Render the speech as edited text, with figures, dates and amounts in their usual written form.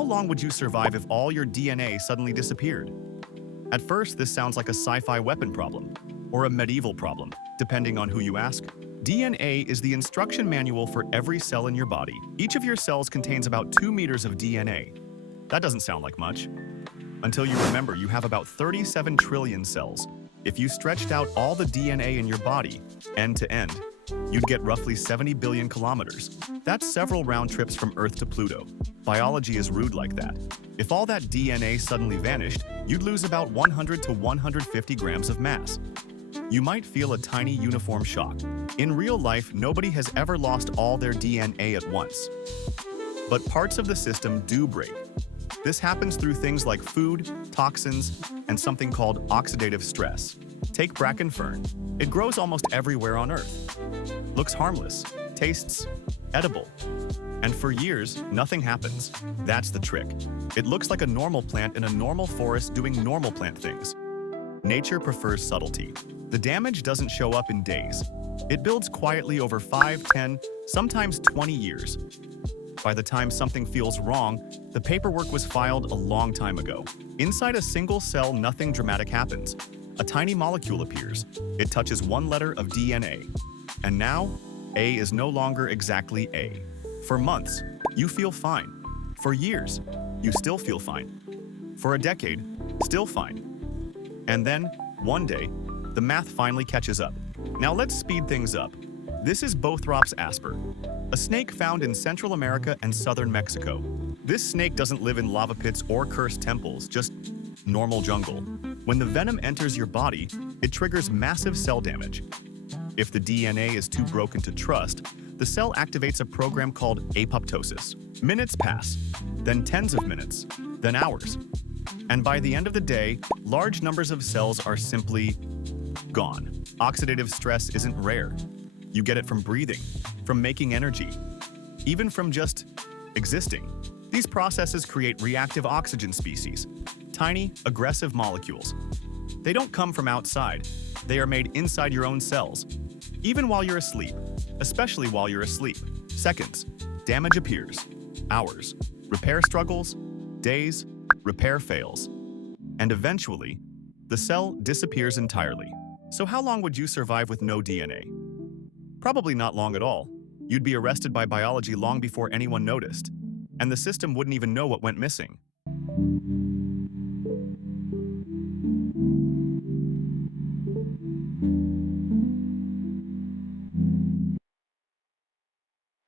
How long would you survive if all your DNA suddenly disappeared? At first, this sounds like a sci-fi weapon problem, or a medieval problem, depending on who you ask. DNA is the instruction manual for every cell in your body. Each of your cells contains about 2 meters of DNA. That doesn't sound like much, until you remember you have about 37 trillion cells. If you stretched out all the DNA in your body, end to end, you'd get roughly 70 billion kilometers. That's several round trips from Earth to Pluto. Biology is rude like that. If all that DNA suddenly vanished, you'd lose about 100 to 150 grams of mass. You might feel a tiny uniform shock. In real life, nobody has ever lost all their DNA at once. But parts of the system do break. This happens through things like food, toxins, and something called oxidative stress. Take bracken fern. It grows almost everywhere on Earth. Looks harmless, tastes edible. And for years, nothing happens. That's the trick. It looks like a normal plant in a normal forest doing normal plant things. Nature prefers subtlety. The damage doesn't show up in days. It builds quietly over 5, 10, sometimes 20 years. By the time something feels wrong, the paperwork was filed a long time ago. Inside a single cell, nothing dramatic happens. A tiny molecule appears. It touches one letter of DNA. And now, A is no longer exactly A. For months, you feel fine. For years, you still feel fine. For a decade, still fine. And then, one day, the math finally catches up. Now let's speed things up. This is Bothrops asper, a snake found in Central America and southern Mexico. This snake doesn't live in lava pits or cursed temples, just normal jungle. When the venom enters your body, it triggers massive cell damage. If the DNA is too broken to trust, the cell activates a program called apoptosis. Minutes pass, then tens of minutes, then hours. And by the end of the day, large numbers of cells are simply gone. Oxidative stress isn't rare. You get it from breathing, from making energy, even from just existing. These processes create reactive oxygen species, tiny, aggressive molecules. They don't come from outside. They are made inside your own cells, even while you're asleep, especially while you're asleep. Seconds, damage appears. Hours, repair struggles. Days, repair fails. And eventually, the cell disappears entirely. So how long would you survive with no DNA? Probably not long at all. You'd be arrested by biology long before anyone noticed, and the system wouldn't even know what went missing.